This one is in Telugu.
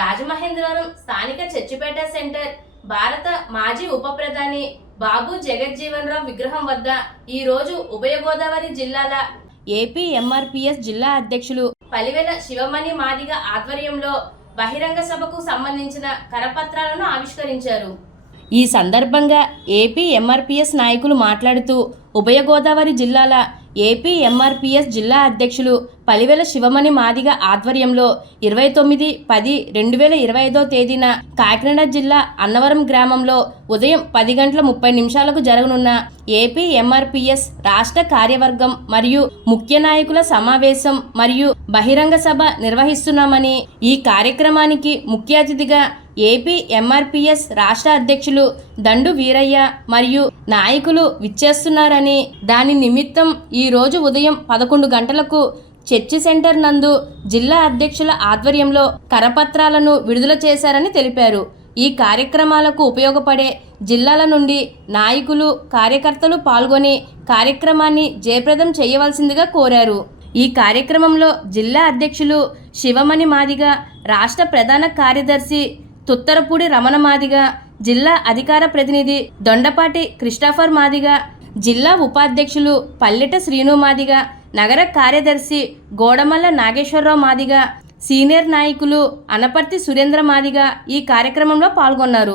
రాజమహేంద్రవరం స్థానిక చర్చిపేట సెంటర్. భారత మాజీ ఉప ప్రధాని బాబు జగజ్జీవన్ రావు విగ్రహం వద్ద ఈ రోజు ఉభయ గోదావరి జిల్లాల ఏపీ ఎంఆర్పిఎస్ జిల్లా అధ్యక్షులు పలివెల శివమణి మాదిగ ఆధ్వర్యంలో బహిరంగ సభకు సంబంధించిన కరపత్రాలను ఆవిష్కరించారు. ఈ సందర్భంగా ఏపీ ఎంఆర్పిఎస్ నాయకులు మాట్లాడుతూ ఉభయ గోదావరి జిల్లాల ఏపీ ఎంఆర్పిఎస్ జిల్లా అధ్యక్షులు పలివెల శివమణి మాదిగ ఆధ్వర్యంలో ఇరవై తొమ్మిది పది రెండు వేల ఇరవై ఐదో తేదీన కాకినాడ జిల్లా అన్నవరం గ్రామంలో ఉదయం పది గంటల ముప్పై నిమిషాలకు జరగనున్న ఏపీ ఎంఆర్పిఎస్ రాష్ట్ర కార్యవర్గం మరియు ముఖ్య నాయకుల సమావేశం మరియు బహిరంగ సభ నిర్వహిస్తున్నామని ఈ కార్యక్రమానికి ముఖ్య అతిథిగా ఏపీ ఎంఆర్పిఎస్ రాష్ట్ర అధ్యక్షులు దండు వీరయ్య మరియు నాయకులు విచ్చేస్తున్నారని దాని నిమిత్తం ఈ రోజు ఉదయం పదకొండు గంటలకు చర్చి సెంటర్ నందు జిల్లా అధ్యక్షుల ఆధ్వర్యంలో కరపత్రాలను విడుదల చేశారని తెలిపారు. ఈ కార్యక్రమాలకు ఉపయోగపడే జిల్లాల నుండి నాయకులు కార్యకర్తలు పాల్గొని కార్యక్రమాన్ని జయప్రదం చేయవలసిందిగా కోరారు. ఈ కార్యక్రమంలో జిల్లా అధ్యక్షులు శివమణి మాదిగ రాష్ట్ర ప్రధాన కార్యదర్శి తుత్తరపూడి రమణ మాదిగ జిల్లా అధికార ప్రతినిధి దొండపాటి క్రిస్టాఫర్ మాదిగ జిల్లా ఉపాధ్యక్షులు పల్లెట శ్రీను మాదిగ నగర కార్యదర్శి గోడమల్ల నాగేశ్వరరావు మాదిగ సీనియర్ నాయకులు అనపర్తి సురేంద్ర మాదిగ ఈ కార్యక్రమంలో పాల్గొన్నారు.